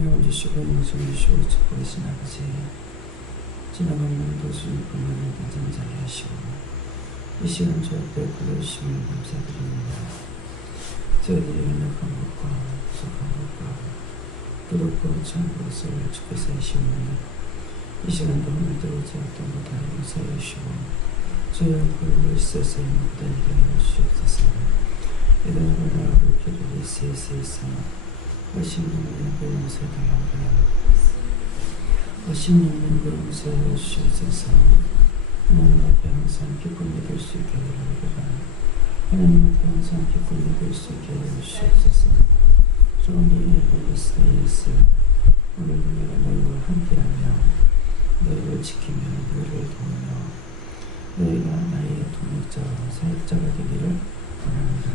영을 주시고 영생을 주시고 축복하신 아버지, 지나가는 도수님 뿐만이 당장자리 하시고 이 시간 저 앞에 불러주심을 감사드립니다. 저희들이 연약한 것과 부족한 것과 부럽고 찬 것을 주께서 하시오니 이 시간도 오늘도 어찌었던 것 다 용서해 주시고 저희 얼굴을 있어서 행복하게 하여 주시옵소서. 이들은 오늘 길을 세세서 어심님의 그 용서에 달라오라. 어심님의 그 용서해 주시옵소서. 하나님 앞에 항상 기쁨이 될 수 있게 하옵소서. 하나님 앞에 항상 기쁨이 될 수 있게 하여 주시옵소서. 주님의 예수 오늘도 내가 너희와 함께하며 너희를 지키며 너희를 도우며 너희가 나의 동역자와 사역자가 되기를 원합니다.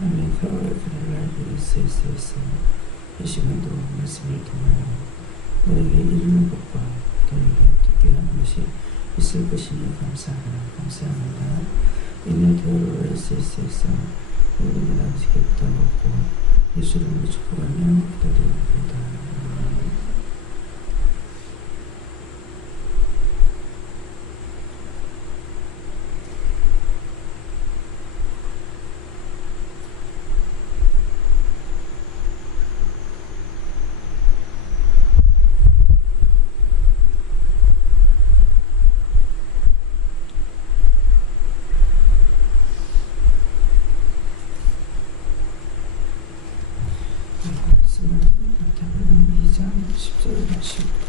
아멘. 그를 알기 있어 이 시간도 말씀을 통하여 너에게 이르는 것과 너에게 듣게 하는 것이 있을 것이니 감사합니다. 이내 도를 있어 너에게 나지게 부탁하고 예수 이름으로 축복하며 기도드립니다. 마태복음 2장 10절을 하십니다.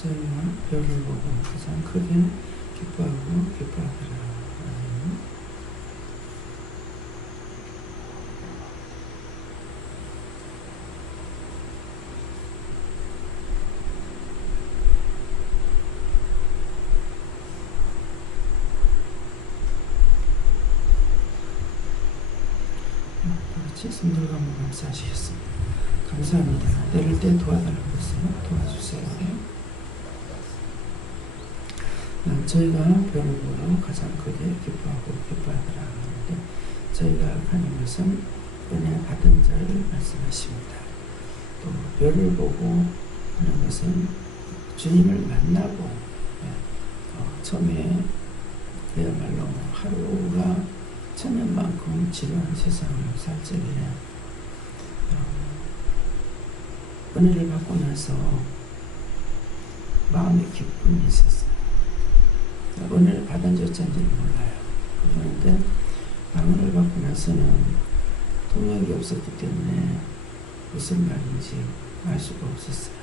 저희가 별을 보고 가장 크게 기뻐하고 기뻐하더라. 같이 손들과 한번 감사하시겠습니다. 감사합니다. 내릴 때 도와달라고 했어요. 도와주세요. 저희가 별을 보러 가장 크게 기뻐하고 기뻐하더라 하는데 저희가 가는 것은 은혜 받은 자를 말씀하십니다. 또 별을 보고 하는 것은 주님을 만나고 처음에 그야말로 하루가 천년만큼 지루한 세상을 살 적에 은혜를 받고 나서 마음에 기쁨이 있었어요. 은혜를 받은 지 어쩐지를 몰라요. 그런데 은혜를 받고 나서는 통역이 없었기 때문에 무슨 말인지 알 수가 없었어요.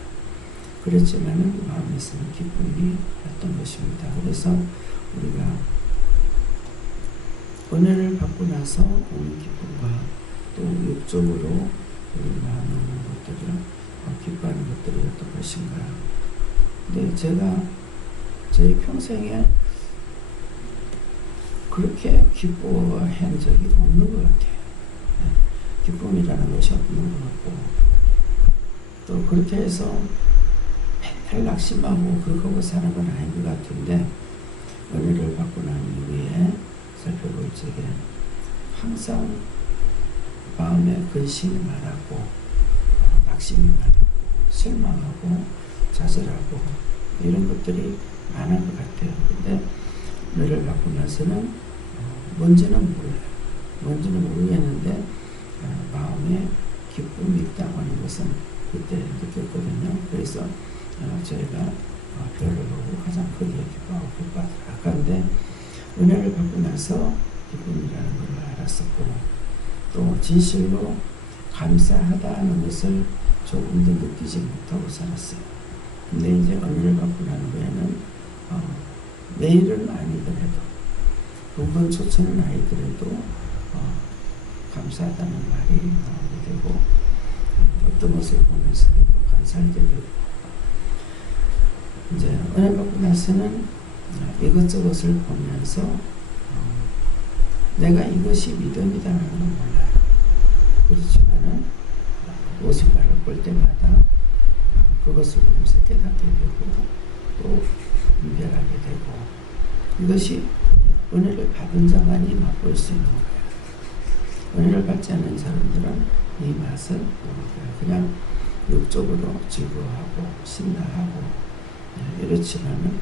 그렇지만은 마음에서는 기쁨이 났던 것입니다. 그래서 우리가 은혜를 받고 나서 오는 기쁨과 또 육적으로 우리 마음에 오는 것들을 기뻐하는 것들이 어떤 것인가. 근데 제가 제 평생에 그렇게 기뻐한 적이 없는 것 같아요. 기쁨이라는 것이 없는 것 같고 또 그렇게 해서 맨날 낙심하고 그러고 사는 건 아닌 것 같은데 은혜를 받고 난 이후에 살펴볼 적에 항상 마음에 근심이 많았고 낙심이 많았고 실망하고 좌절하고 이런 것들이 많은 것 같아요. 근데 은혜를 받고 나서는 뭔지는 몰라요. 뭔지는 모르겠는데 마음에 기쁨이 있다고 하는 것은 그때 느꼈거든요. 그래서 저희가 별을 보고 가장 크게 기뻐하고 기뻐하더라. 그런데 은혜를 받고 나서 기쁨이라는 걸 알았었고 또 진실로 감사하다는 것을 조금도 느끼지 못하고 살았어요. 근데 이제 은혜를 받고 난 후에는 매일은 아니더라도 분분초천은 아니더라도 감사하다는 말이 나오게 되고 어떤 것을 보면서도 감사하게 되고 이제 은혜 받고 나서는 이것저것을 보면서 내가 이것이 믿음이다라는 건 몰라요. 그렇지만은 모습을 볼 때마다 그것을 보면서 깨닫게 되고 또 분별하게 되고 이것이 은혜를 받은 자만이 맛볼 수 있는 거예요. 은혜를 받지 않는 사람들은 이 맛을 모르고요. 그냥 육적으로 즐거워하고 신나하고 이렇지만은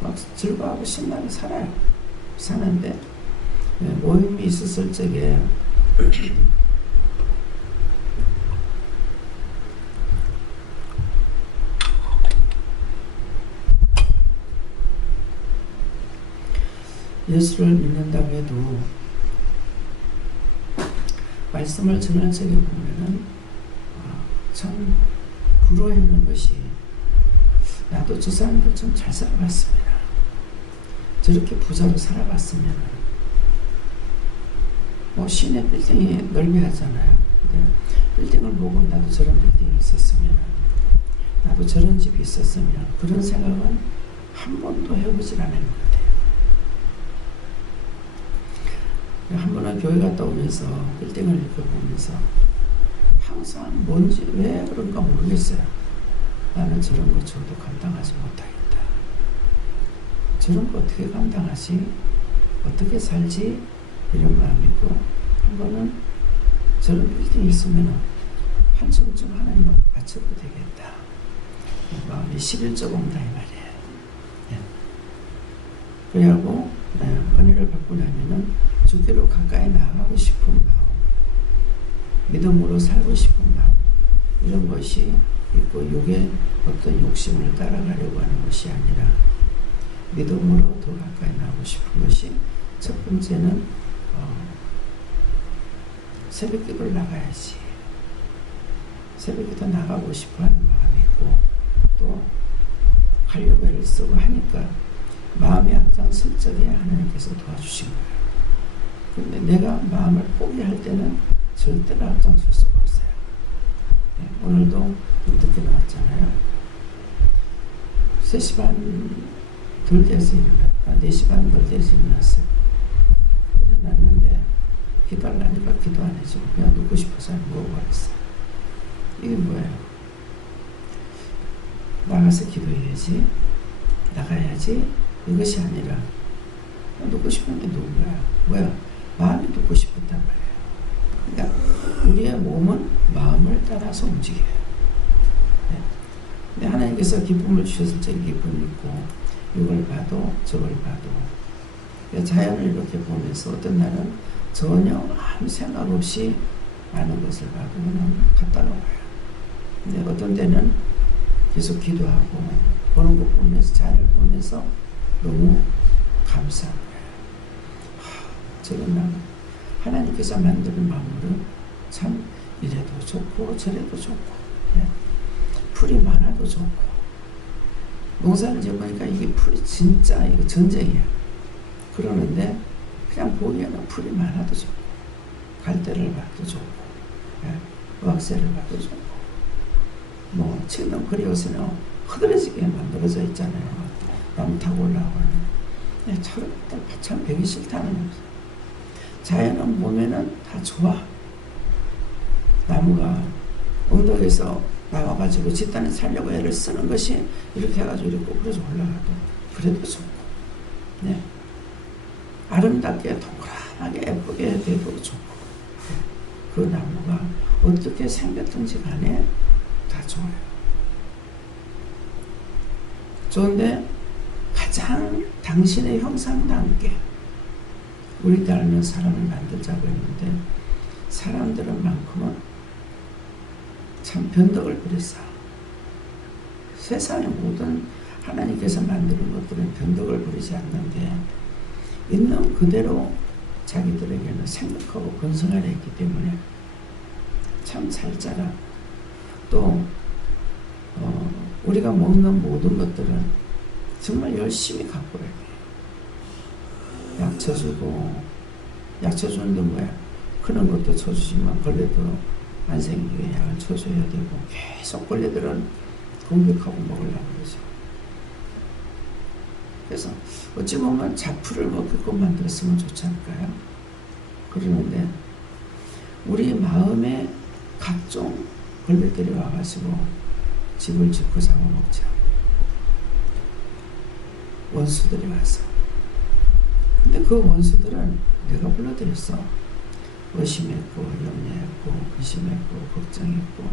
막 즐거워하고 신나게 살아요. 사는데 모임이 있었을 적에 예수를 믿는다고 해도 말씀을 전할 적에 보면은 참 부러워하는 것이 나도 저 사람들 좀 잘 살아봤습니다. 저렇게 부자로 살아봤으면 시내 빌딩이 넓이하잖아요. 빌딩을 보고 나도 저런 빌딩이 있었으면 나도 저런 집이 있었으면 그런 생각은 한 번도 해보질 않은 것 같아요. 한 번은 교회 갔다 오면서 빌딩을 이렇게 보면서 항상 뭔지 왜 그런가 모르겠어요. 나는 저런 거 저도 감당하지 못하겠다. 저런 거 어떻게 감당하지? 어떻게 살지? 이런 마음이고 한 번은 저런 빌딩이 있으면 한 층쯤 하나님 바쳐도 되겠다. 마음이 11조 온다 이 말이에요. 그래하고 은혜를 받고 나면은 주께로 가까이 나가고 싶은 마음, 믿음으로 살고 싶은 마음 이런 것이 있고 육의 어떤 욕심을 따라가려고 하는 것이 아니라 믿음으로 더 가까이 나가고 싶은 것이 첫 번째는 새벽기도를 나가야지. 새벽기도 나가고 싶어하는 마음이 있고 또 가려고 애를 쓰고 하니까 마음이 앞장설 적에 하나님께서 도와주신 거예요. 근데 내가 마음을 포기할 때는 절대로 앞장설 수가 없어요. 오늘도 좀 늦게 나왔잖아요. 3시 반 덜 돼서 일어났다. 4시 반 덜 돼서 일어났어요. 일어났는데 기도하려니까 기도 안 해주고 그냥 눕고 싶어서 누워버렸어요. 이게 뭐예요? 나가서 기도해야지, 나가야지, 이것이 아니라 눕고 싶은 게 누운 거야. 뭐야? 마음이 눕고 싶었단 말이에요. 그러니까 우리의 몸은 마음을 따라서 움직여요. 근데 하나님께서 기쁨을 주셨을 때 기쁨이 있고 이걸 봐도 저걸 봐도 자연을 이렇게 보면서 어떤 날은 전혀 아무 생각 없이 많은 것을 봐도 그냥 갔다가 와요. 근데 어떤 때는 계속 기도하고 보는 것 보면서 자연을 보면서 너무 감사한 거예요. 저런 나 하나님께서 만드는 만물은 참 이래도 좋고 저래도 좋고 풀이 많아도 좋고 농사를 지어보니까 이게 풀이 진짜 이거 전쟁이야. 그러는데 그냥 보기에는 풀이 많아도 좋고 갈대를 봐도 좋고 왁새를 봐도 좋고 지금 그리 요새는 흐드러지게 만들어져 있잖아요. 나무 타고 올라가는 저런 것들 참 배기 싫다는 거죠. 자연은 보면은 다 좋아. 나무가 엉덩이에서 나와가지고 집단에 살려고 애를 쓰는 것이 이렇게 해가지고 이렇게 꼬부러져 올라가도 그래도 좋고 아름답게 동그랗게 예쁘게 돼도 좋고 그 나무가 어떻게 생겼든지 간에 다 좋아요. 좋은데 가장 당신의 형상과 함께 우리 닮은 사람을 만들자고 했는데 사람들은 많구먼 참 변덕을 부렸어. 세상의 모든 하나님께서 만드는 것들은 변덕을 부리지 않는데 있는 그대로 자기들에게는 생각하고 건성하려 했기 때문에 참 잘 자라. 또 우리가 먹는 모든 것들은 정말 열심히 갖고 가야 돼요. 약 쳐주고, 약 쳐주는데 뭐야? 크는 것도 쳐주지만 벌레도 안 생기게 약을 쳐줘야 되고, 계속 벌레들은 공격하고 먹으려고 그러죠. 그래서 어찌 보면 자풀을 먹게끔 만들었으면 좋지 않을까요? 그러는데 우리 마음에 각종 벌레들이 와가지고 집을 짓고 잡아먹자. 원수들이 와서. 근데 그 원수들은 내가 불러들였어. 의심했고, 염려했고, 의심했고, 걱정했고,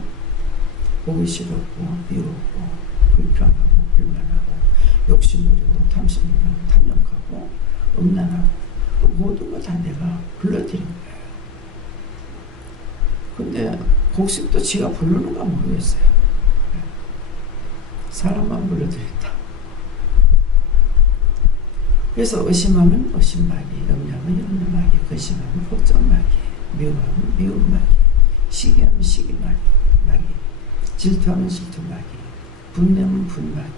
보기 싫었고, 미웠고, 불평하고, 불만하고, 욕심부리고, 탐심부리고, 탐욕하고, 음란하고, 그 모든 거 다 내가 불러들인 거예요. 근데 곡식도 지가 부르는가 모르겠어요. 사람만 불러들였다. 그래서 의심하면 의심마귀, 염려하면 염려마귀, 걱정하면 걱정마귀, 미움하면 미움마귀, 시기하면 시기마귀, 질투하면 질투마귀, 분내면 분마귀,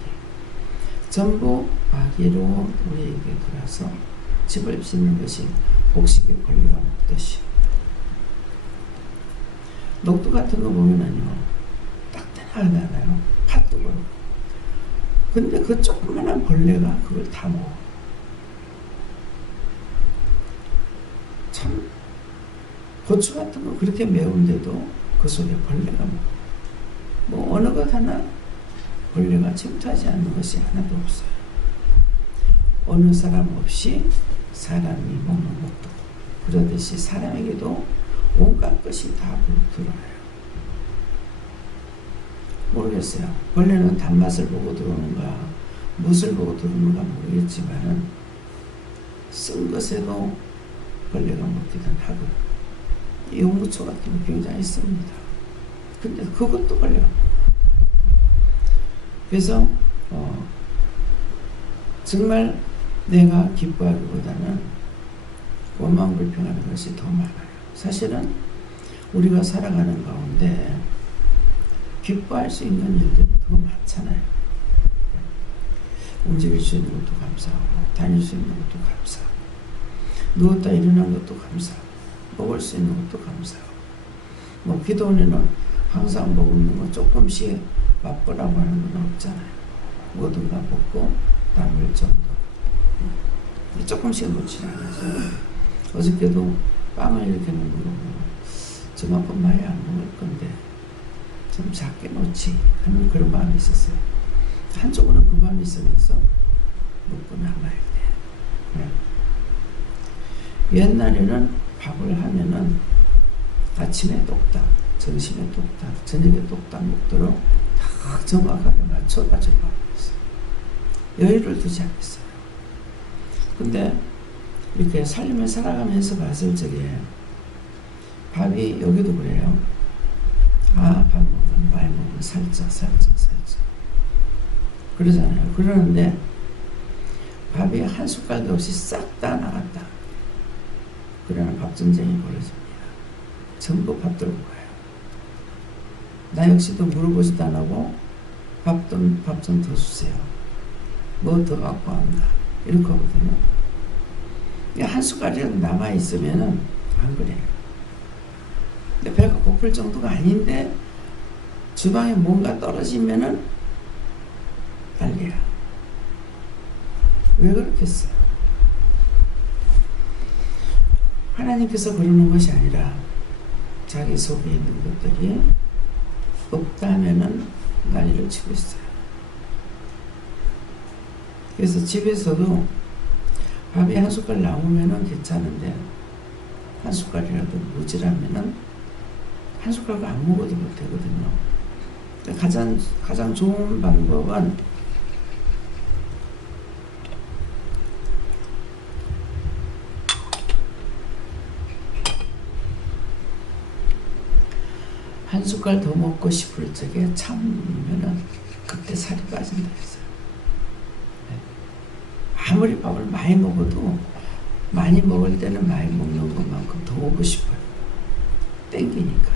전부 마귀로 우리에게 들어서 집을 짓는 것이 곡식의 권리가 먹듯이. 녹두 같은 거 보면은요, 딱딱하잖아요. 팥도 그렇고. 근데 그 조그만한 벌레가 그걸 다 먹어. 참, 고추 같은 거 그렇게 매운데도 그 속에 벌레가 먹어. 뭐 어느 것 하나 벌레가 침투하지 않는 것이 하나도 없어요. 어느 사람 없이 사람이 먹는 것도 그러듯이 사람에게도 온갖 것이 다 들어와요. 모르겠어요. 벌레는 단맛을 보고 들어오는가 무엇을 보고 들어오는가 모르겠지만은 쓴 것에도 벌레가 먹기는 하고 용무초 같은 거 굉장히 씁니다. 근데 그것도 벌레가 먹어요. 그래서 정말 내가 기뻐하기보다는 원망 불평하는 것이 더 많아요. 사실은 우리가 살아가는 가운데 기뻐할 수 있는 일들이 더 많잖아요. 움직일 수 있는 것도 감사하고, 다닐 수 있는 것도 감사하고, 누웠다 일어난 것도 감사하고, 먹을 수 있는 것도 감사하고, 뭐 기도원에는 항상 먹는 거 조금씩 맛보라고 하는 건 없잖아요. 뭐든가 먹고 남을 정도. 조금씩 놓지 않아서. 어저께도 빵을 이렇게 놓는 거 보고 저만큼 많이 안 먹을 건데 좀 작게 놓지 하는 그런 마음이 있었어요. 한쪽으로는 그 마음이 있으면서 먹고 남아야 돼. 옛날에는 밥을 하면은 아침에 똑딱, 점심에 똑딱, 저녁에 똑딱 먹도록 다 정확하게 맞춰가지고 먹었어요. 여유를 두지 않겠어요. 근데 이렇게 살림을 살아가면서 봤을 적에 밥이 여기도 그래요. 밥 먹으면 많이 먹으면 살짝 그러잖아요. 그러는데 밥이 한 숟갈도 없이 싹 다 나갔다. 그러나 밥 전쟁이 벌어집니다. 전부 밥 들고 가요. 나 역시도 물어보지도 안 하고 밥 좀 더 주세요. 뭐 더 갖고 왔나 이렇게 하거든요. 한 숟갈이라도 남아있으면은 안 그래요. 근데 배가 고플 정도가 아닌데 주방에 뭔가 떨어지면은 난리야. 왜 그렇겠어요? 하나님께서 그러는 것이 아니라 자기 속에 있는 것들이 없다면은 난리를 치고 있어요. 그래서 집에서도 밥이 한 숟갈 남으면은 괜찮은데 한 숟갈이라도 모자라면은 한 숟갈도 안 먹어도 되거든요. 가장 좋은 방법은 한 숟갈 더 먹고 싶을 적에 참으면은 그때 살이 빠진다 했어요. 아무리 밥을 많이 먹어도 많이 먹을 때는 많이 먹는 것만큼 더 먹고 싶어요. 땡기니까.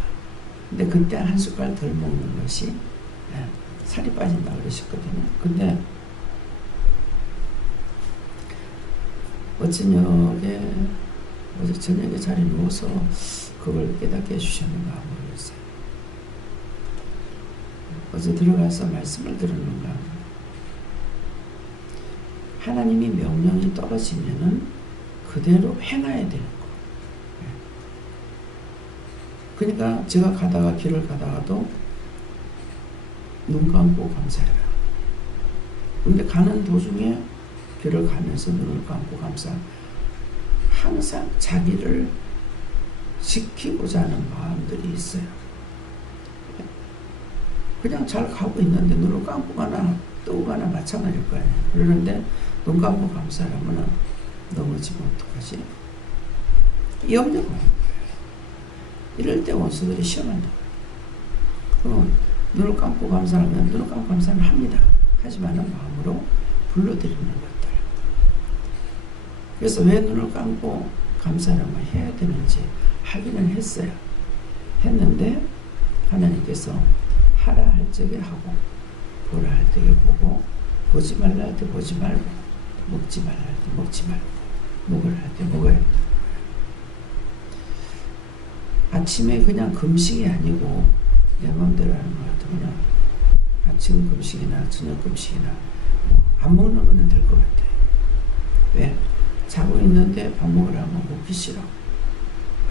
근데 그때 한 숟갈 덜 먹는 것이 살이 빠진다고 그러셨거든요. 근데 어제 저녁에 자리에 누워서 그걸 깨닫게 해주셨는가 모르겠어요. 어제 들어가서 말씀을 들었는가. 하나님이 명령이 떨어지면은 그대로 행해야 되는 거. 그러니까 제가 길을 가다가도 눈 감고 감사해라. 근데 가는 도중에 길을 가면서 눈을 감고 감사. 항상 자기를 지키고자 하는 마음들이 있어요. 그냥 잘 가고 있는데 눈을 감고 가나 뜨고 가나 마찬가지일 거 아니에요. 그러는데 눈 감고 감사하면 넘어지면 어떡하지? 이 염려가 오는 거예요. 이럴 때 원수들이 시험한다. 그럼 눈을 감고 감사하면 눈을 감고 감사는 합니다. 하지만 마음으로 불러드리는 것들. 그래서 왜 눈을 감고 감사를 해야 되는지 하기는 했어요. 했는데 하나님께서 하라 할 적에 하고 보라 할 적에 보고 보지 말라 할 때 보지 말고 먹지 말라 할 때 먹지 말고 먹으라 할 때 먹어야 된다. 아침에 그냥 금식이 아니고 내 마음대로 하는 것 같으면 아침 금식이나 저녁 금식이나 안 먹는 거는 될 것 같아. 왜? 자고 있는데 밥 먹으라면 먹기 싫어.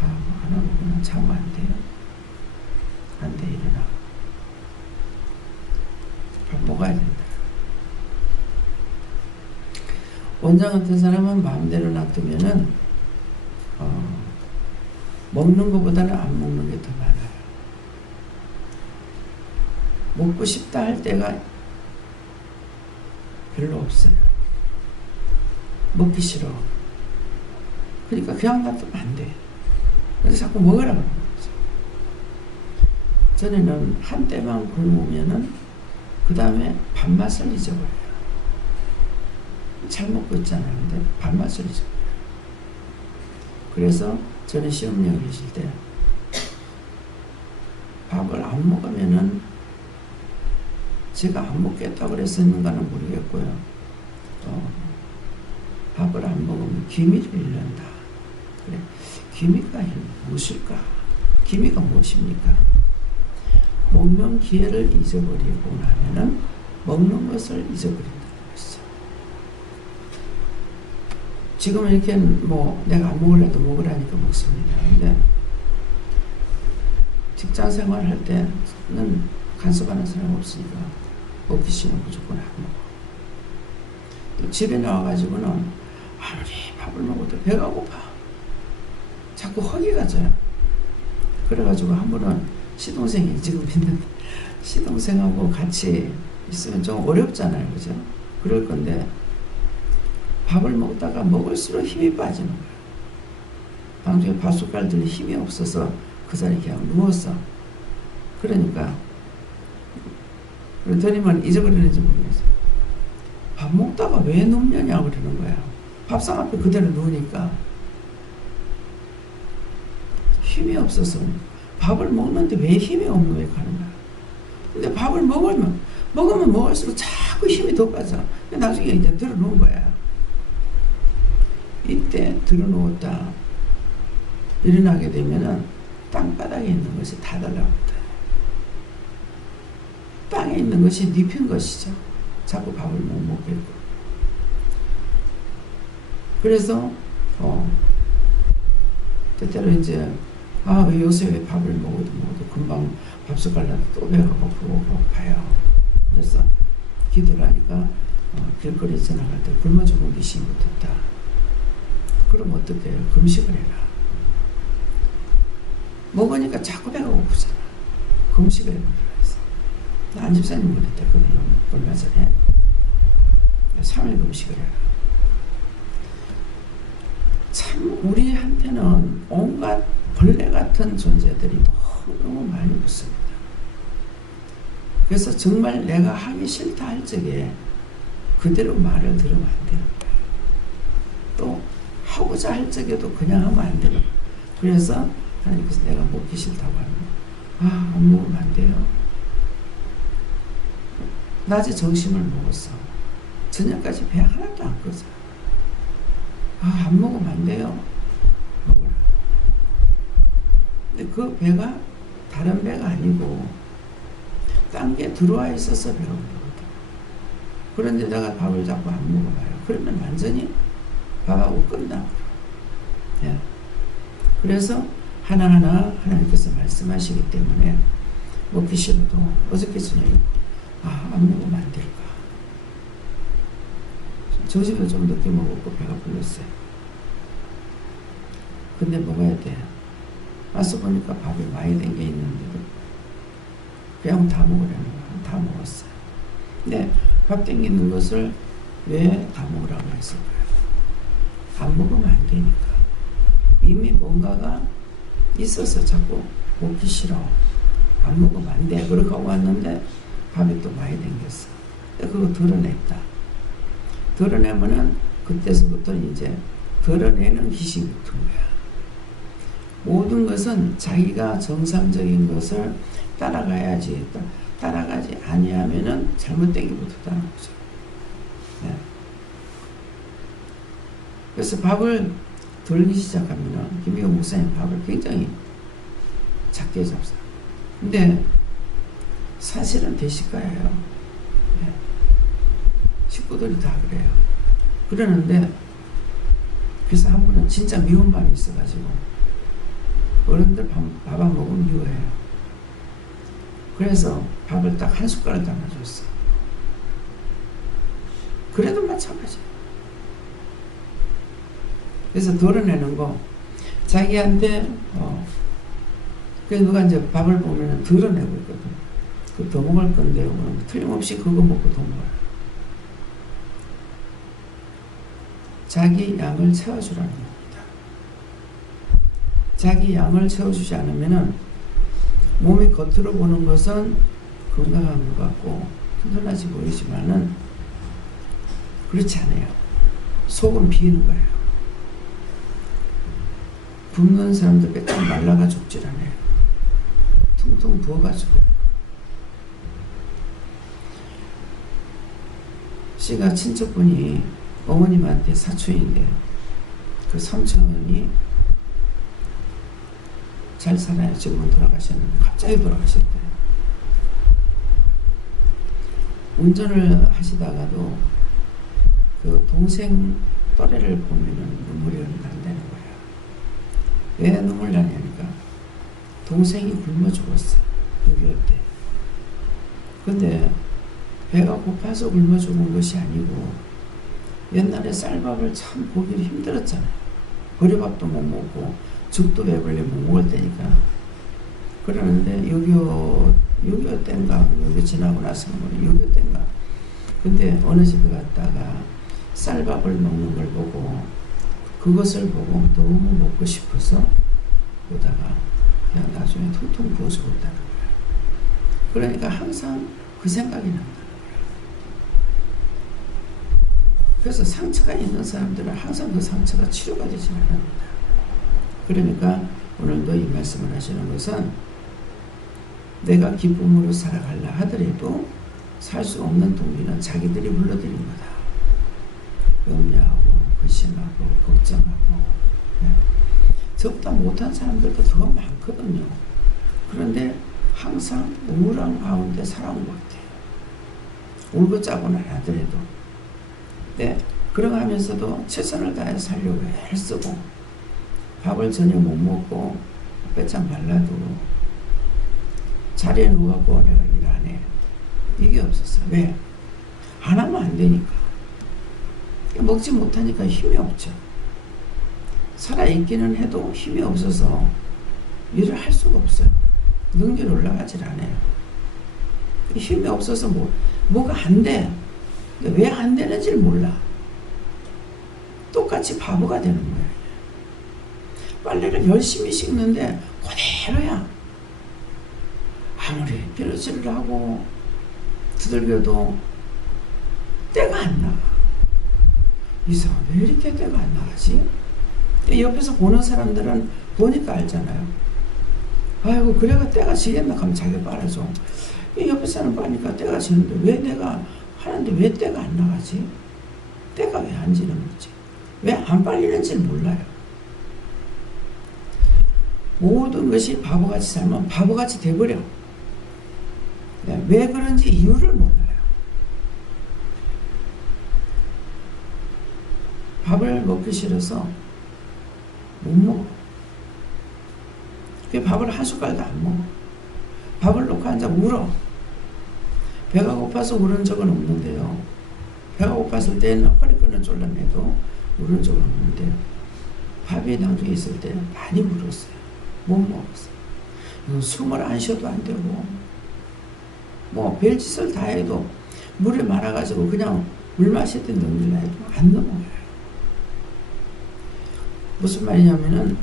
안 하고 그냥 자면 안 돼요? 안 돼, 일어나. 밥 먹어야 된다. 원장 같은 사람은 마음대로 놔두면은 먹는 것보다는 안 먹는 게 더 많아요. 먹고 싶다 할 때가 별로 없어요. 먹기 싫어. 그러니까 그냥 놔두면 안 돼. 그래서 자꾸 먹으라고 하는 거죠. 전에는 한때만 굶으면은 그 다음에 밥맛을 잊어버려요. 잘 먹고 있잖아요. 근데 밥맛을 잊어버려요. 그래서 전에 시험령 계실 때 밥을 안 먹으면은 제가 안 먹겠다고 그랬었는가는 모르겠고요. 밥을 안 먹으면 기미를 잃는다. 그래, 기미가 무엇일까? 기미가 무엇입니까? 먹는 기회를 잊어버리고 나면은 먹는 것을 잊어버린다는 것이죠. 지금 이렇게 내가 안 먹으려도 먹으라니까 먹습니다. 근데 직장 생활 할 때는 간섭하는 사람 없으니까 먹기 싫으면 무조건 안 먹어. 또 집에 나와가지고는 아무리 밥을 먹어도 배가 고파. 자꾸 허기가 져요. 그래가지고 한 번은 시동생이 지금 있는 시동생하고 같이 있으면 좀 어렵잖아요. 그죠? 그럴 건데 밥을 먹다가 먹을수록 힘이 빠지는 거예요. 방송에 밥숟갈들이 힘이 없어서 그 자리에 그냥 누웠어. 그러니까 그러더니만 잊어버리는지 모르겠어요. 밥 먹다가 왜 눕냐고 그러는 거야. 밥상 앞에 그대로 누우니까 힘이 없어서. 밥을 먹는데 왜 힘이 없는 왜 가는 거야. 근데 밥을 먹으면 먹을수록 자꾸 힘이 더 빠져. 나중에 이제 들어 누운 거야. 이때 들어 누웠다 일어나게 되면은 땅바닥에 있는 것이 다 달라붙어요. 땅에 있는 것이 눕힌 것이죠. 자꾸 밥을 못 먹겠고. 그래서 때때로 이제 왜 요새 왜 밥을 먹어도 금방 밥숟갈 나도 또 배가 고프고 고파요. 그래서 기도를 하니까 길거리 지나갈 때 굶어 죽은 귀신이 붙었다. 그럼 어떻게 해요? 금식을 해라. 먹으니까 자꾸 배가 고프잖아. 금식을 해보라 했어. 나 안집사님한테 했거든요. 얼마 전에 3일 금식을 해라. 참 우리한테는 온갖 벌레 같은 존재들이 너무 많이 붙습니다. 그래서 정말 내가 하기 싫다 할 적에 그대로 말을 들으면 안 되는 거예요. 또 하고자 할 적에도 그냥 하면 안 되는 거예요. 그래서 하나님께서 내가 먹기 싫다고 하는 거예요. 안 먹으면 안 돼요. 낮에 점심을 먹었어. 저녁까지 배 하나도 안 꺼져. 안 먹으면 안 돼요. 먹어라. 근데 그 배가 다른 배가 아니고 딴 게 들어와 있어서 배가 고프거든. 그런데 내가 밥을 자꾸 안 먹어봐요. 그러면 완전히 밥하고 끝나. 예. 그래서 하나하나 하나님께서 말씀하시기 때문에 먹기 싫어도 어저께 저녁에 안 먹으면 안 될까. 점심을 좀 늦게 먹었고 배가 불렀어요. 근데 먹어야 돼. 와서 보니까 밥이 많이 된 게 있는데도 그냥 다 먹으려는 거야. 다 먹었어요. 근데 밥 땡기는 것을 왜 다 먹으라고 했을까요? 안 먹으면 안 되니까. 이미 뭔가가 있어서 자꾸 먹기 싫어. 안 먹으면 안 돼. 그렇게 하고 왔는데 밥이 또 많이 땡겼어. 그거 드러냈다. 드러내면은 그때서부터 이제 드러내는 기식이 붙은 거야. 모든 것은 자기가 정상적인 것을 따라가야지. 따라가지 아니하면은 잘못된 게 붙었다는 거죠. 네. 그래서 밥을 들기 시작하면은 김희경 목사님 밥을 굉장히 작게 잡사. 근데 사실은 대식가예요. 네. 식구들이 다 그래요. 그러는데 그래서 한 번은 진짜 미운 마음이 있어가지고 어른들 밥 안 먹으면 미워해요. 그래서 밥을 딱 한 숟가락 담아줬어. 그래도 마찬가지예요. 그래서 덜어내는 거 자기한테 그래서 누가 이제 밥을 보면 덜어내고 있거든. 그 더 먹을 건데요. 틀림없이 그거 먹고 더 먹어요. 자기 양을 채워주라는 겁니다. 자기 양을 채워주지 않으면은 몸이 겉으로 보는 것은 건강한 것 같고 튼튼하지 보이지만은 그렇지 않아요. 속은 비는 거예요. 굶는 사람들 빼짝 말라가 죽질 않아요. 퉁퉁 부어가지고. 씨가 친척분이 어머님한테 사촌인데 그 삼촌이 잘 살아요. 지금은 돌아가셨는데 갑자기 돌아가셨대요. 운전을 하시다가도 그 동생 또래를 보면은 눈물이 난다는 거예요. 왜 눈물 나냐니까 동생이 굶어 죽었어. 6.25 때. 근데 배가 고파서 굶어 죽은 것이 아니고 옛날에 쌀밥을 참 보기 힘들었잖아요. 보리밥도 못 먹고 죽도 배불리 못 먹을 때니까. 그러는데 6.25 때인가 6.25 지나고 나서는 6.25 때인가. 근데 어느 집에 갔다가 쌀밥을 먹는 걸 보고 그것을 보고 너무 먹고 싶어서 보다가 그냥 나중에 퉁퉁 부어 죽었다는 거예요. 그러니까 항상 그 생각이 난다는 거예요. 그래서 상처가 있는 사람들은 항상 그 상처가 치료가 되지 않습니다. 그러니까 오늘도 이 말씀을 하시는 것은 내가 기쁨으로 살아가려 하더라도 살 수 없는 동기는 자기들이 불러들인 거다. 염려하고 근심하고 걱정하고. 네. 저보다 못한 사람들도 더 많거든요. 그런데 항상 우울한 가운데 살아온 것 같아요. 울고 짜고는 안 하더라도. 네. 그러면서도 최선을 다해 살려고 애쓰고 밥을 전혀 못 먹고 빼짝 말라도 자리에 누워갖고 내가 일 안 해. 이게 없었어요. 왜? 안 하면 안 되니까. 먹지 못하니까 힘이 없죠. 살아있기는 해도 힘이 없어서 일을 할 수가 없어요. 능률이 올라가질 않아요. 힘이 없어서 뭐가 안 돼. 왜 안 되는지를 몰라. 똑같이 바보가 되는 거예요. 빨래를 열심히 씻는데 그대로야. 아무리 비누칠을 하고 두들겨도 때가 안 나가. 이상하게 왜 이렇게 때가 안 나가지? 옆에서 보는 사람들은 보니까 알잖아요. 아이고 그래가 때가 지겠나 하면 자기가 빨아줘. 옆에서는 빠니까 때가 지는데 왜 내가 하는데 왜 때가 안 나가지? 때가 왜 안 지는 거지? 왜 안 빨리는지 몰라요. 모든 것이 바보같이 살면 바보같이 돼버려. 왜 그런지 이유를 몰라요. 밥을 먹기 싫어서 못 먹어. 그 밥을 한 숟갈도 안 먹어. 밥을 놓고 앉아 울어. 배가 고파서 울은 적은 없는데요. 배가 고팠을 때는 허리끈을 졸라매도 울은 적은 없는데 밥이 나중에 있을 때 많이 울었어요. 못 먹었어요. 숨을 안 쉬어도 안 되고 뭐 별짓을 다 해도 물에 말아가지고 그냥 물 마실 때 넘길라 해도 안 넘어가요. 무슨 말이냐면은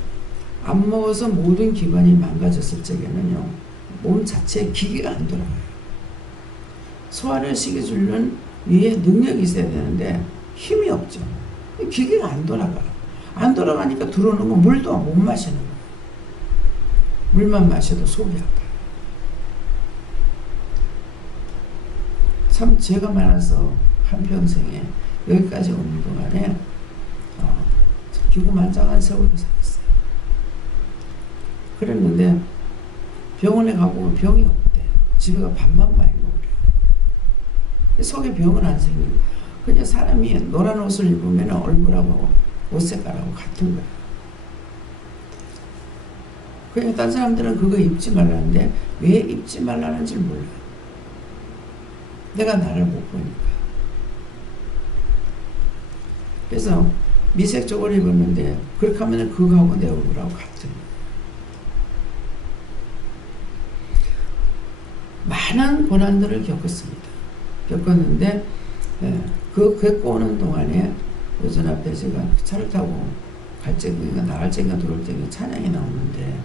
안 먹어서 모든 기관이 망가졌을 적에는요 몸 자체에 기계가 안 돌아가요. 소화를 시켜주는 위에 능력이 있어야 되는데 힘이 없죠. 기계가 안 돌아가. 안 돌아가니까 들어오는 거 물도 못 마시는 거예요. 물만 마셔도 속이 아파요. 참 죄가 많아서 한평생에 여기까지 오는 동안에 기고만장한 세월을 살았어요. 그랬는데 병원에 가보면 병이 없대. 집에 가 밥만 많이 먹으래요. 속에 병은 안 생기고 그냥 사람이 노란 옷을 입으면 얼굴하고 옷 색깔하고 같은 거예요. 그러니까 딴 사람들은 그거 입지 말라는데 왜 입지 말라는지 몰라요. 내가 나를 못 보니까. 그래서 미색 저걸 입었는데 그렇게 하면 그거하고 내 얼굴하고 같은 거예요. 많은 고난들을 겪었는데 그 겪고 오는 동안에 요즘 앞에 제가 차를 타고 갈 적인가 나갈 적인가 들어올 적인가 찬양이 나오는데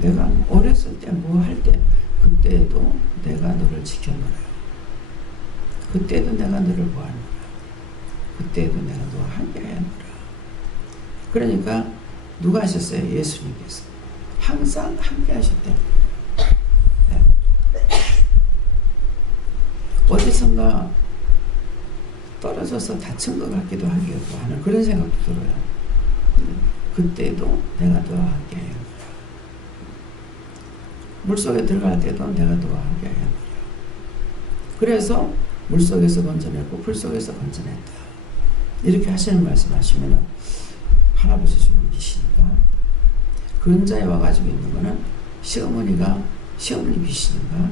내가 어렸을 때 뭐 할 때 그때도 내가 너를 지켜노라. 그때도 내가 너를 보아노라. 그때도 내가 너와 함께하노라. 그러니까 누가 하셨어요? 예수님께서 항상 함께 하셨대요. 네. 어디선가 떨어져서 다친 것 같기도 하기도 하는 그런 생각도 들어요. 그때도 내가 너와 함께 하노라. 물속에 들어갈 때도 내가 너와 함께 하노라. 그래서 물속에서 건져냈고 풀속에서 건져냈다. 이렇게 하시는 말씀하시면 할아버지 죽은 귀신인가? 근자에 와가지고 있는 거는 시어머니가 시어머니 귀신인가?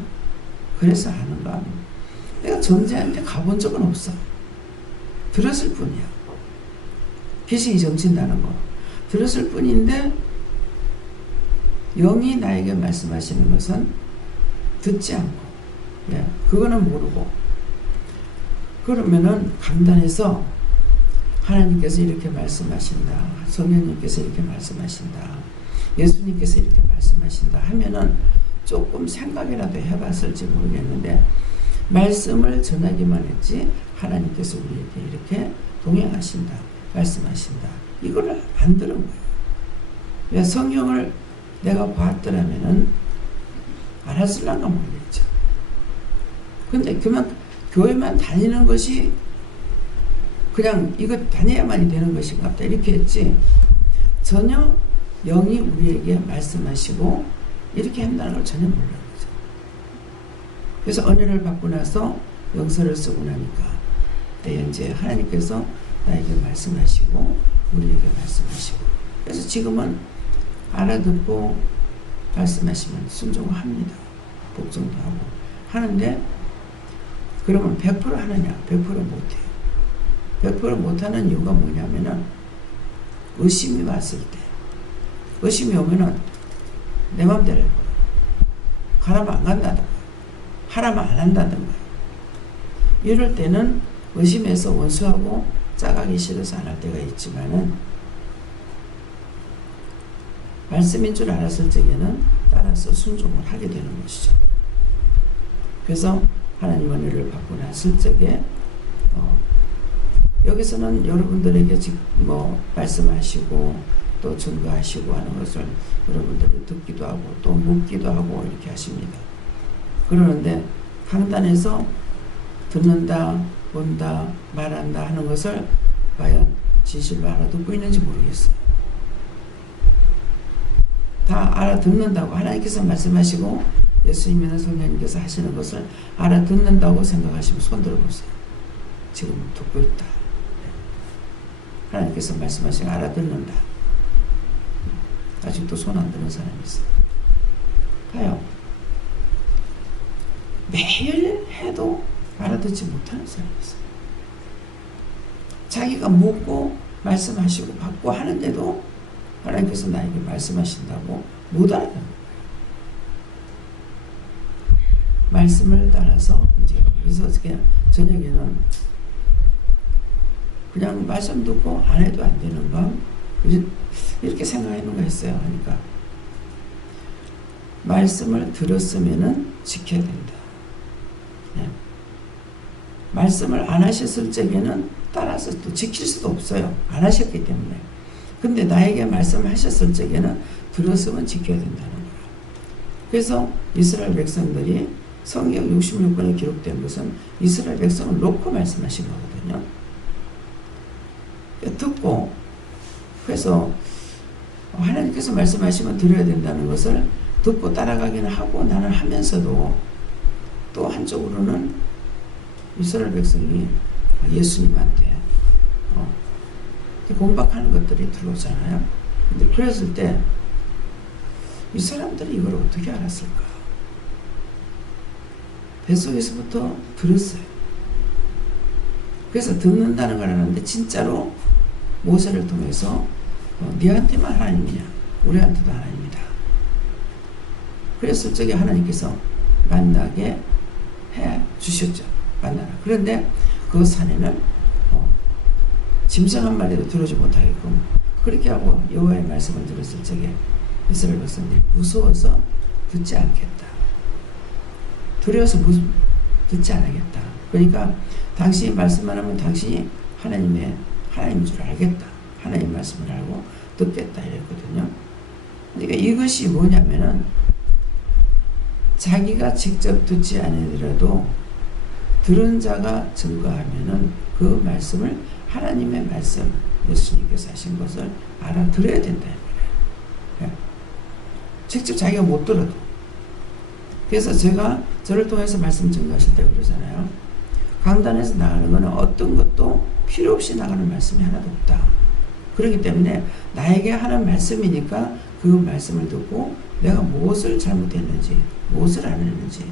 그래서 하는가? 내가 정제한테 가본 적은 없어. 들었을 뿐이야. 귀신이 정친다는 거 들었을 뿐인데 영이 나에게 말씀하시는 것은 듣지 않고 그거는 모르고 그러면은 강단에서 하나님께서 이렇게 말씀하신다. 성령님께서 이렇게 말씀하신다. 예수님께서 이렇게 말씀하신다 하면은 조금 생각이라도 해봤을지 모르겠는데 말씀을 전하기만 했지 하나님께서 우리에게 이렇게 동행하신다. 말씀하신다. 이거를 안 들은 거예요. 왜 성경을 내가 봤더라면은 알았을란가 모르겠죠. 근데 그만 교회만 다니는 것이 그냥 이거 다녀야만이 되는 것인가 보다 이렇게 했지 전혀 영이 우리에게 말씀하시고 이렇게 한다는 걸 전혀 몰라요. 그래서 은혜를 받고 나서 영서를 쓰고 나니까 이제 하나님께서 나에게 말씀하시고 우리에게 말씀하시고 그래서 지금은 알아듣고 말씀하시면 순종합니다. 복종도 하고 하는데 그러면 100% 하느냐? 100% 못해요. 100% 못하는 이유가 뭐냐면은 의심이 왔을 때 의심이 오면은 내 맘대로 해요. 가라면 안 간다든가 하라면 안 한다든가 이럴 때는 의심해서 원수하고 짜가기 싫어서 안 할 때가 있지만은 말씀인 줄 알았을 적에는 따라서 순종을 하게 되는 것이죠. 그래서 하나님 은혜를 받고 났을 적에 여기서는 여러분들에게 말씀하시고 또 증거하시고 하는 것을 여러분들이 듣기도 하고 또 묻기도 하고 이렇게 하십니다. 그러는데 강단에서 듣는다, 본다, 말한다 하는 것을 과연 진실로 알아듣고 있는지 모르겠어요. 다 알아듣는다고 하나님께서 말씀하시고 예수님이나 성령님께서 하시는 것을 알아듣는다고 생각하시면 손 들어보세요. 지금 듣고 있다. 하나님께서 말씀하시고 알아듣는다. 아직도 손 안 드는 사람이 있어요. 봐요. 매일 해도 알아듣지 못하는 사람이 있어요. 자기가 묻고 말씀하시고 받고 하는데도 하나님께서 나에게 말씀하신다고 못 알아듣는 거예요. 말씀을 따라서 이제 그래서 어떻게 저녁에는 그냥 말씀 듣고 안 해도 안 되는가 이렇게 생각했는가 했어요. 하니까 말씀을 들었으면은 지켜야 된다. 네. 말씀을 안 하셨을 적에는 따라서 또 지킬 수도 없어요. 안 하셨기 때문에. 근데 나에게 말씀을 하셨을 적에는 들었으면 지켜야 된다는 거예요. 그래서 이스라엘 백성들이 성경 66권에 기록된 것은 이스라엘 백성을 놓고 말씀하신 거거든요. 듣고 그래서 하나님께서 말씀하시면 들어야 된다는 것을 듣고 따라가기는 하고 나는 하면서도 또 한쪽으로는 이스라엘 백성이 예수님한테 공박하는 것들이 들어오잖아요. 근데 그랬을 때 이 사람들이 이걸 어떻게 알았을까? 뱃속에서부터 들었어요. 그래서 듣는다는 걸 하는데 진짜로 모세를 통해서 너한테만 하나님이냐? 우리한테도 하나님이다. 그랬을 적에 하나님께서 만나게 해 주셨죠. 만나라. 그런데 그 산에는 짐승 한 마리도 들어오지 못하게끔 그렇게 하고 여호와의 말씀을 들었을 적에 이스라엘 백성들이 무서워서 듣지 않겠다. 두려워서 듣지 않겠다. 그러니까 당신이 말씀만 하면 당신이 하나님인 줄 알겠다. 하나님 말씀을 알고 듣겠다 이랬거든요. 그러니까 이것이 뭐냐면은 자기가 직접 듣지 않으더라도 들은 자가 증거하면은 그 말씀을 하나님의 말씀, 예수님께서 하신 것을 알아들어야 된다. 직접 자기가 못 들어도. 그래서 제가 저를 통해서 말씀 증거하실 때 그러잖아요. 강단에서 나가는 것은 어떤 것도 필요 없이 나가는 말씀이 하나도 없다. 그렇기 때문에 나에게 하는 말씀이니까 그 말씀을 듣고 내가 무엇을 잘못했는지, 무엇을 안 했는지.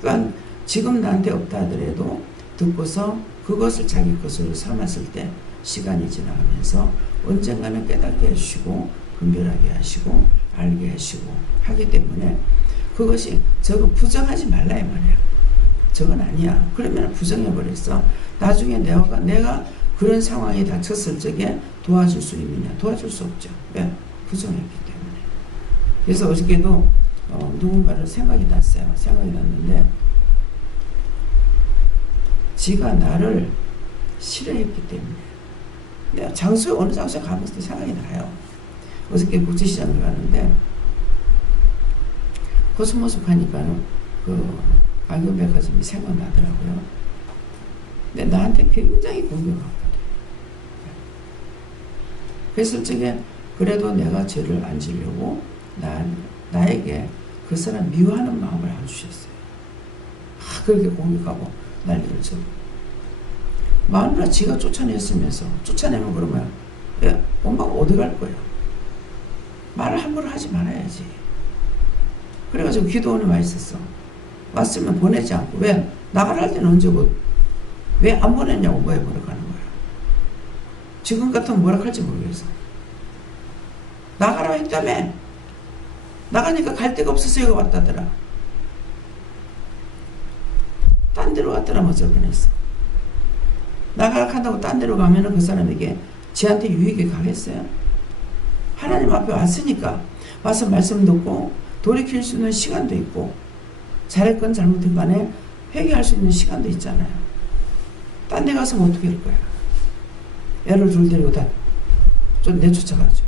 그러니까 지금 나한테 없다 하더라도 듣고서 그것을 자기 것으로 삼았을 때 시간이 지나가면서 언젠가는 깨닫게 해주시고 분별하게 하시고 알게 하시고 하기 때문에 그것이 저거 부정하지 말라 이 말이야. 저건 아니야. 그러면 부정해버렸어. 나중에 내가 그런 상황이 닥쳤을 적에 도와줄 수 있느냐? 도와줄 수 없죠. 왜? 부정했기 때문에. 그래서 어저께도 누군가를 생각이 났어요. 생각이 났는데 지가 나를 싫어했기 때문에 내가 어느 장소에 가면서 생각이 나요. 어저께 국제시장을 가는데 코스모스 가니까 그 안경백화점이 생각나더라고요. 근데 나한테 굉장히 공격하거든. 그랬을 적에 그래도 내가 죄를 안 지려고 나에게 그 사람 미워하는 마음을 안 주셨어요. 그렇게 공격하고 난리를 쳐. 마누라 지가 쫓아냈으면서 쫓아내면 그러면 엄마가 어디 갈 거야? 말을 함부로 하지 말아야지. 그래가지고 기도원에 와 있었어. 왔으면 보내지 않고 왜? 나가라 할 때는 언제 왜 안 보냈냐고 뭐라고 하는 거야. 지금 같으면 뭐라 할지 모르겠어. 나가라 했다며. 나가니까 갈 데가 없어서 여기 왔다더라. 딴 데로 갔더라 어쩔 뻔했어. 나가라 한다고 딴 데로 가면은 그 사람에게 지한테 유익이 가겠어요? 하나님 앞에 왔으니까 와서 말씀 듣고 돌이킬 수 있는 시간도 있고 잘했건 잘못했건 간에 회개할 수 있는 시간도 있잖아요. 딴 데 가서 어떻게 할 거야. 애를 둘 데리고 다 좀 내쫓아가죠.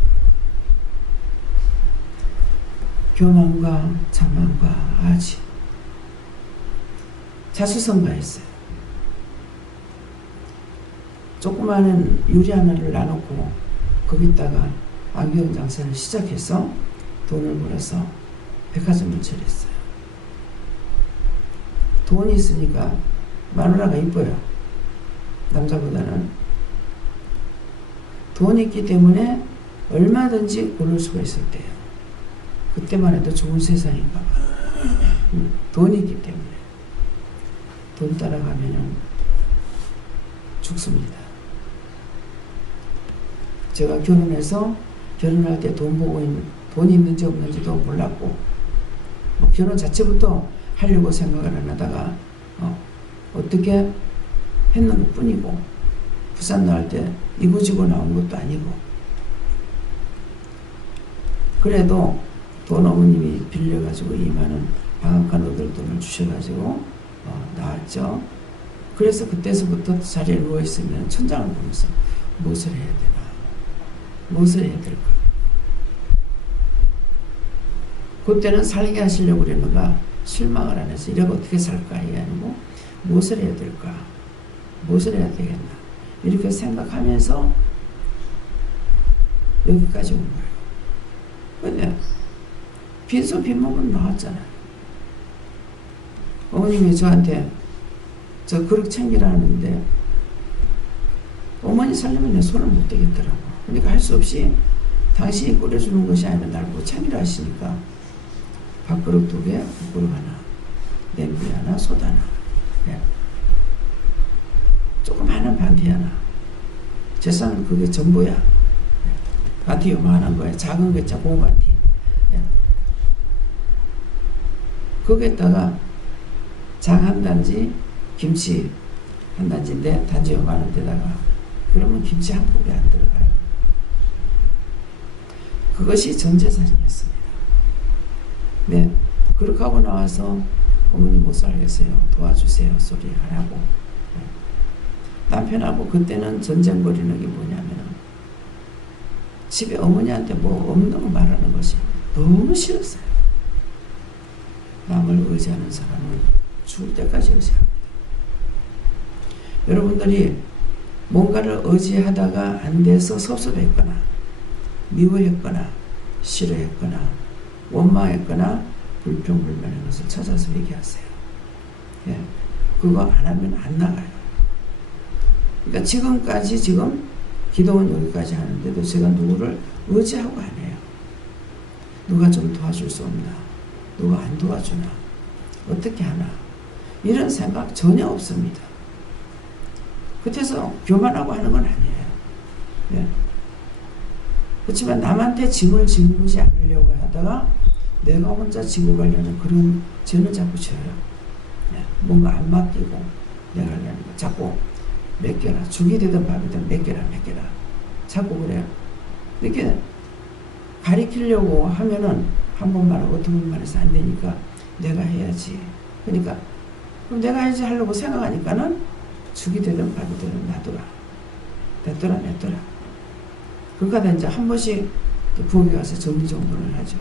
교만과 자만과 아지, 자수성가했어요. 조그마한 유리 하나를 놔놓고 거기다가 안경 장사를 시작해서 돈을 벌어서 백화점을 차렸어요. 돈이 있으니까 마누라가 이뻐요. 남자보다는. 돈이 있기 때문에 얼마든지 고를 수가 있을 때예요. 그때만 해도 좋은 세상인가 봐. 돈이 있기 때문에. 돈 따라가면 죽습니다. 제가 결혼해서 결혼할 때 돈이 있는지 없는지도 몰랐고, 결혼 자체부터 하려고 생각을 안 하다가 어떻게 했는 것 뿐이고, 부산 나올 때 이고지고 나온 것도 아니고, 그래도 돈 어머님이 빌려가지고 2만원 방앗간 얻을 돈을 주셔가지고 나왔죠. 그래서 그때서부터 자리에 누워있으면 천장을 보면서 무엇을 해야 되나, 무엇을 해야 될까. 그때는 살게 하시려고 그랬는가 실망을 안 해서 이래가 어떻게 살까 이게 아니고 무엇을 해야 될까, 무엇을 해야 되겠나 이렇게 생각하면서 여기까지 온 거예요. 근데 빈손 빈몸은 나왔잖아요. 어머님이 저한테 저 그릇 챙기라 하는데 어머니 살려면 내 손을 못 대겠더라고. 그러니까 할 수 없이 당신이 끓여주는 것이 아니라 날 뭐 챙기라 하시니까 밥그릇 2개, 국그릇 하나, 냄비 하나, 솥 하나, 조그마한 반티 하나. 재산은 그게 전부야. 반티 요만한 거야. 작은 거 있잖아, 고운 반티. 거기에다가 장 한 단지, 김치 한 단지인데 단지 요만한 데다가 그러면 김치 한 포기 안 들어가요. 그것이 전 재산이었습니다. 네, 그렇게 하고 나와서 어머니 못 살겠어요, 도와주세요 소리 하라고. 남편하고 그때는 전쟁 벌이는 게 뭐냐면 집에 어머니한테 뭐 없는 거 말하는 것이 너무 싫었어요. 남을 의지하는 사람은 죽을 때까지 의지합니다. 여러분들이 뭔가를 의지하다가 안 돼서 섭섭했거나 미워했거나 싫어했거나 원망했거나 불평불만한 것을 찾아서 얘기하세요. 그거 안 하면 안 나가요. 그러니까 지금까지 지금 기도는 여기까지 하는데도 제가 누구를 의지하고 안 해요. 누가 좀 도와줄 수 없나, 누가 안 도와주나, 어떻게 하나, 이런 생각 전혀 없습니다. 그래서 교만하고 하는 건 아니에요. 그렇지만 남한테 짐을 짊지 않으려고 하다가 내가 혼자 지고 가려는 그런 죄는 자꾸 져요. 뭔가 안 맡기고 내가 하려는 거 자꾸 맡겨라. 죽이 되든 밥이 되든 맡겨라. 자꾸 그래요. 이렇게 가리키려고 하면은 한 번만 하고 2번만 해서 안 되니까 내가 해야지. 그러니까 그럼 내가 해야지 하려고 생각하니까는 죽이 되든 밥이 되든 놔둬라. 냈더라. 그러니까 이제 한 번씩 부엌에 가서 정리정돈을 하죠.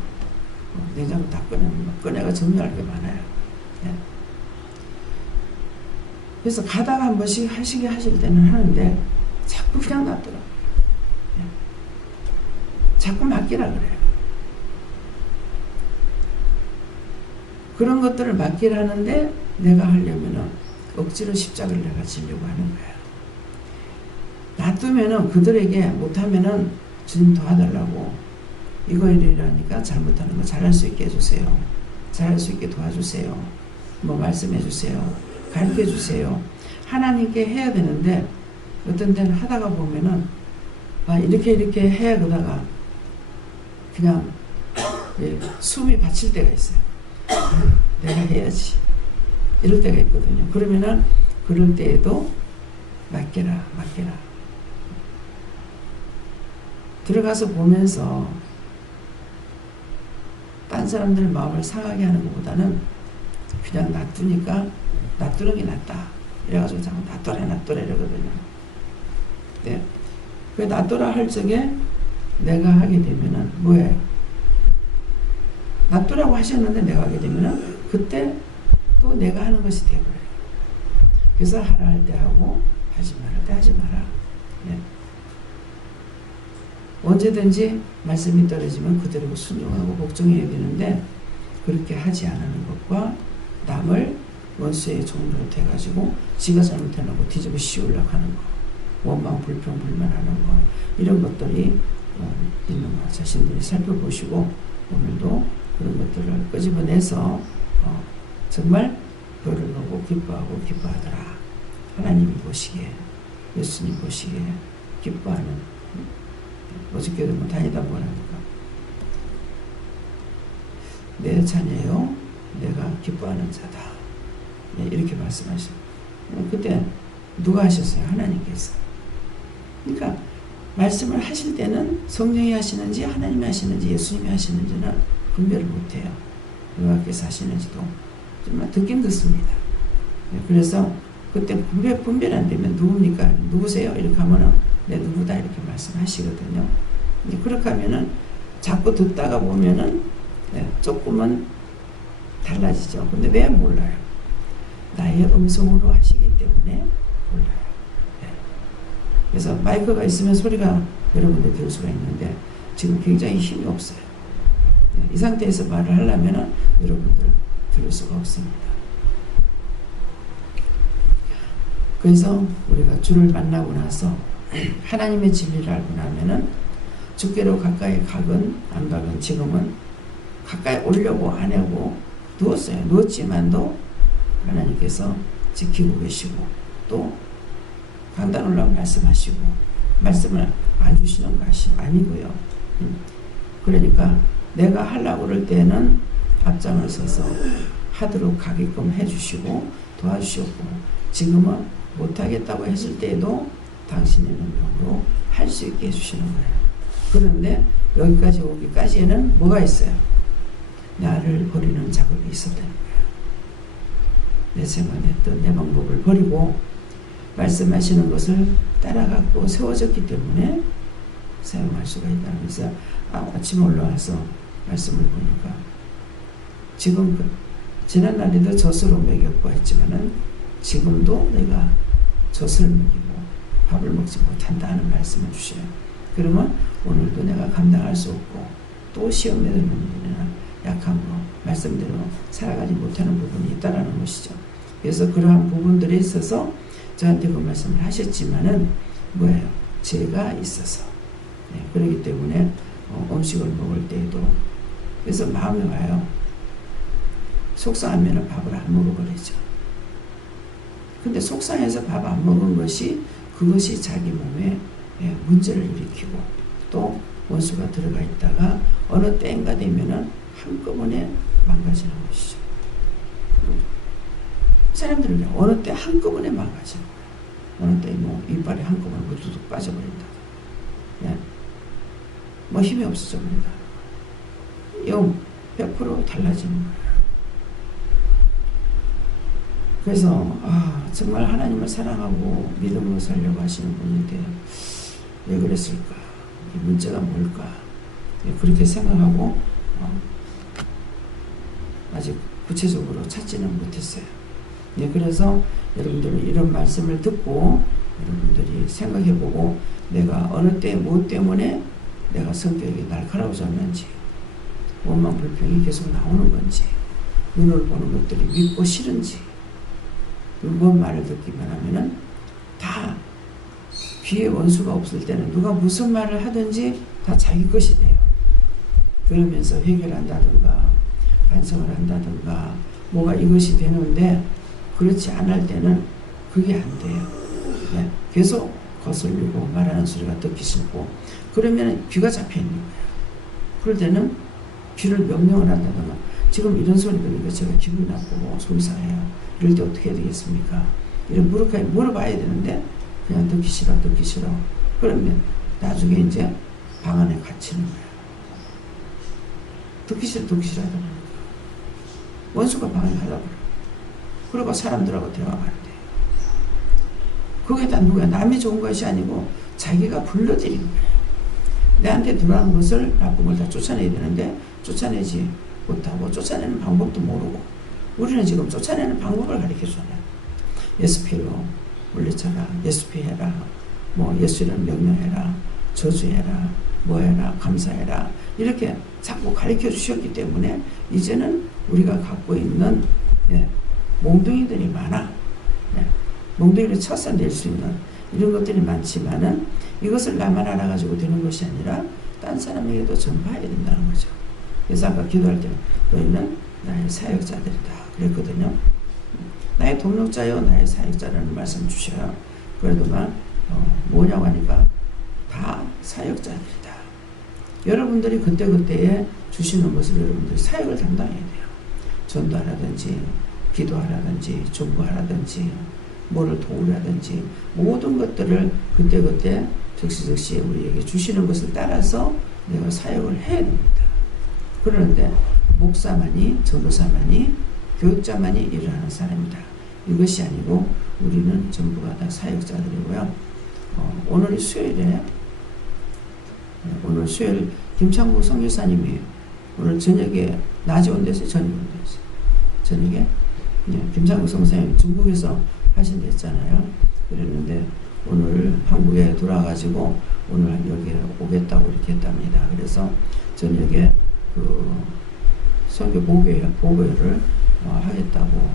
냉장고 다 꺼내가 정리할 게 많아요. 그래서 가다가 한 번씩 하실 때는 하는데 자꾸 그냥 놔둬라. 자꾸 맡기라 그래요. 그런 것들을 맡기라 하는데 내가 하려면은 억지로 십자가를 내가 지려고 하는 거예요. 놔두면은 그들에게 못하면은 주님 도와달라고 이거 이러니까 잘못하는 거 잘할 수 있게 해주세요. 잘할 수 있게 도와주세요. 뭐 말씀해 주세요. 가르쳐 주세요. 하나님께 해야 되는데 어떤 데는 하다가 보면은 이렇게 해야 그러다가 그냥 숨이 받칠 때가 있어요. 내가 해야지. 이럴 때가 있거든요. 그러면은 그럴 때에도 맡겨라. 들어가서 보면서 딴 사람들 마음을 상하게 하는 것보다는 그냥 놔두니까 놔두는 게 낫다. 이래가지고 자꾸 놔둬라 이러거든요. 네. 그 놔둬라 할 적에 내가 하게 되면은 뭐예요? 놔두라고 하셨는데 내가 하게 되면은 그때 또 내가 하는 것이 되어버려요. 그래서 하라 할 때 하고 하지 말할 때 하지 마라. 네. 언제든지 말씀이 떨어지면 그대로 순종하고 복종해야 되는데 그렇게 하지 않는 것과 남을 원수의 종으로 해가지고 지가 잘못해놓고 뒤집어 씌우려고 하는 거, 원망 불평 불만하는 거, 이런 것들이 있는 거 자신들이 살펴보시고 오늘도 그런 것들을 끄집어내서 정말 그를 보고 기뻐하더라. 하나님이 보시기에, 예수님 보시기에 기뻐하는, 어저께도 뭐 다니다 보라니까 내 자녀요 내가 기뻐하는 자다. 네, 이렇게 말씀하셨어요. 그때 누가 하셨어요? 하나님께서. 그러니까 말씀을 하실 때는 성령이 하시는지 하나님이 하시는지 예수님이 하시는지는 분별을 못해요. 누가께서 하시는지도 정말 듣긴 듣습니다. 네, 그래서 그때 분별 안 되면 누굽니까? 누구세요? 이렇게 하면은 내 누구다 이렇게 말씀하시거든요. 그렇게 하면은 자꾸 듣다가 보면은 조금은 달라지죠. 근데 왜 몰라요? 나의 음성으로 하시기 때문에 몰라요. 네. 그래서 마이크가 있으면 소리가 여러분들 들을 수가 있는데 지금 굉장히 힘이 없어요. 네. 이 상태에서 말을 하려면은 여러분들 들을 수가 없습니다. 그래서 우리가 주를 만나고 나서 하나님의 진리를 알고 나면은 주께로 가까이 가건 안 가건 지금은 가까이 오려고 안 하고 누웠어요. 누웠지만도 하나님께서 지키고 계시고 또 강단 올라고 말씀하시고 말씀을 안 주시는 것이 아니고요. 그러니까 내가 하려고 그럴 때는 앞장을 서서 하도록 하게끔 해주시고 도와주셨고 지금은 못하겠다고 했을 때에도 당신의 능력으로 할 수 있게 해주시는 거예요. 그런데 여기까지 오기까지에는 뭐가 있어요? 나를 버리는 작업이 있었다는 거예요. 내 생각했던 내 방법을 버리고 말씀하시는 것을 따라가고 세워졌기 때문에 사용할 수가 있다. 그래서 아침에 올라와서 말씀을 보니까 지금 지난날에도 젖으로 먹였고 했지만은 지금도 내가 젖을 먹이고 밥을 먹지 못한다는 말씀을 주셔요. 그러면 오늘도 내가 감당할 수 없고 또 시험에 들면 우리는 약함으로 말씀대로 살아가지 못하는 부분이 있다는 것이죠. 그래서 그러한 부분들에 있어서 저한테 그 말씀을 하셨지만은 뭐예요? 죄가 있어서 그렇기 때문에 음식을 먹을 때에도 그래서 마음이 와요. 속상하면 밥을 안 먹어버리죠. 근데 속상해서 밥 안 먹은 것이 그것이 자기 몸에 문제를 일으키고 또 원수가 들어가 있다가 어느 때인가 되면은 한꺼번에 망가지는 것이죠. 사람들은 어느 때 한꺼번에 망가져요. 어느 때 뭐 이빨이 한꺼번에 무두둑 빠져버린다. 뭐 힘이 없어져 버린다. 영 100% 달라지는 거예요. 그래서 정말 하나님을 사랑하고 믿음으로 살려고 하시는 분인데 왜 그랬을까? 이 문제가 뭘까? 그렇게 생각하고 아직 구체적으로 찾지는 못했어요. 그래서 여러분들은 이런 말씀을 듣고 여러분들이 생각해보고 내가 어느 때 무엇 때문에 내가 성격이 날카로워졌는지 원망 불평이 계속 나오는 건지 눈을 보는 것들이 믿고 싫은지 뭔 말을 듣기만 하면은 다 귀에 원수가 없을 때는 누가 무슨 말을 하든지 다 자기 것이 돼요. 그러면서 해결한다든가 반성을 한다든가 뭐가 이것이 되는데 그렇지 않을 때는 그게 안 돼요. 계속 거슬리고 말하는 소리가 듣기 싫고 그러면 귀가 잡혀 있는 거예요. 그럴 때는 귀를 명령을 한다든가 지금 이런 소리 들으니까 제가 기분 나쁘고 속이 상해요. 이럴 때 어떻게 해야 되겠습니까? 이런 물어봐야 되는데 그냥 듣기 싫어. 그러면 나중에 이제 방 안에 갇히는 거예요. 듣기 싫어 하다 보니까 원수가 방에 가다 버려요. 그리고 사람들하고 대화가 안 돼. 그게 다 누구야? 남이 좋은 것이 아니고 자기가 불러들인 거예요. 내한테 들어온 것을 나쁜 걸 다 쫓아내야 되는데 쫓아내지 못하고 쫓아내는 방법도 모르고 우리는 지금 쫓아내는 방법을 가르쳐주잖아요. 예수피로 물리쳐라. 예수피해라. 뭐 예수를 명령해라. 저주해라. 뭐해라. 감사해라. 이렇게 자꾸 가르쳐 주셨기 때문에 이제는 우리가 갖고 있는 몽둥이들이 많아. 몽둥이를 쳐서 낼 수 있는 이런 것들이 많지만은 이것을 나만 알아가지고 되는 것이 아니라 딴 사람에게도 전파해야 된다는 거죠. 그래서 아까 기도할 때 너희는 나의 사역자들이다 그랬거든요. 나의 동력자요 나의 사역자라는 말씀 주셔요. 그래도만 뭐냐고 하니까 다 사역자들이다. 여러분들이 그때그때에 주시는 것을 여러분들이 사역을 담당해야 돼요. 전도하라든지 기도하라든지 중보하라든지 뭐를 도우라든지 모든 것들을 그때그때 즉시 우리에게 주시는 것을 따라서 내가 사역을 해야 됩니다. 그런데 목사만이 전도사만이 교육자만이 일을 하는 사람이다. 이것이 아니고 우리는 전부가 다 사역자들이고요. 오늘이 수요일에 오늘 수요일 김창국 선교사님이 오늘 저녁에 낮에 온대서 저녁에 온대서 저녁에 김창국 선교사님 중국에서 하신다 했잖아요. 그랬는데 오늘 한국에 돌아가지고 오늘 여기에 오겠다고 이렇게 했답니다. 그래서 저녁에 그 선교 보고회를 하겠다고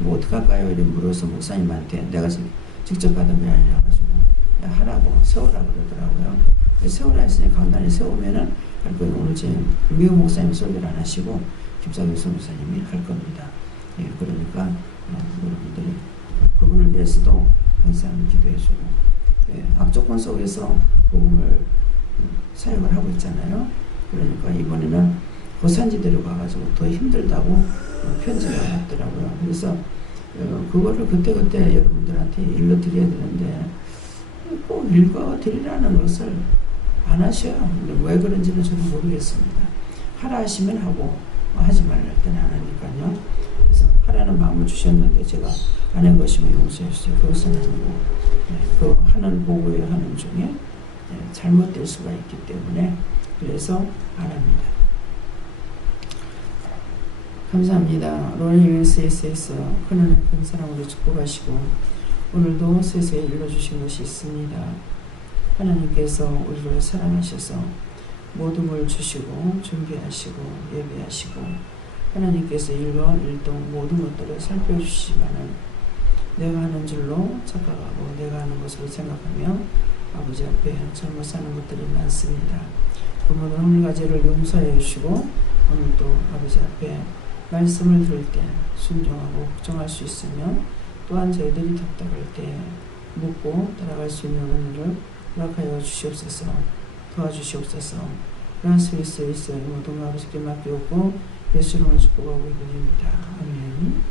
뭐 어떡할까요? 이렇게 물어서 목사님한테 내가 직접 받은 게 아니라 가지고 하라고 세우라고 그러더라고요. 세우라 했으니 강단에 세우면은 할 거예요. 오늘 지금 미국 목사님 설교를 안 하시고 김상규 선교사님이 할 겁니다. 그러니까 여러분들이 그분을 위해서도 항상 기도해주고 악조건 속에서 복음을 사역을 하고 있잖아요. 그러니까 이번에는 고산지대로 가가지고 더 힘들다고 편지가 왔더라고요. 그래서 그거를 그때그때 여러분들한테 일러드려야 되는데 꼭 읽어드리라는 것을 안 하셔요. 근데 왜 그런지는 저는 모르겠습니다. 하라 하시면 하고 하지 말라 할 때는 안 하니까요. 그래서 하라는 마음을 주셨는데 제가 안 한 것이면 용서해 주세요. 그것은 아니고 그 하는 보고에 하는 중에 잘못될 수가 있기 때문에 그래서 안 합니다. 감사합니다. 로니 SS에서 큰은혜 큰 사랑으로 축복하시고 오늘도 세세히 일러주신 것이 있습니다. 하나님께서 우리를 사랑하셔서 모든 걸 주시고 준비하시고 예배하시고 하나님께서 일거일동 모든 것들을 살펴주시지만은 내가 하는 줄로 착각하고 내가 하는 것으로 생각하며 아버지 앞에 잘못 사는 것들이 많습니다. 그 모든 허물가지를 용서해 주시고 오늘도 아버지 앞에 말씀을 들을 때 순종하고 걱정할 수 있으면 또한 저희들이 답답할 때 묻고 따라갈 수 있는 은혜를 허락하여 주시옵소서. 도와주시옵소서. 프랑스 스위스의 모든 아버지께 맡기옵고 예수님을 축복하고 기도합니다. 아멘.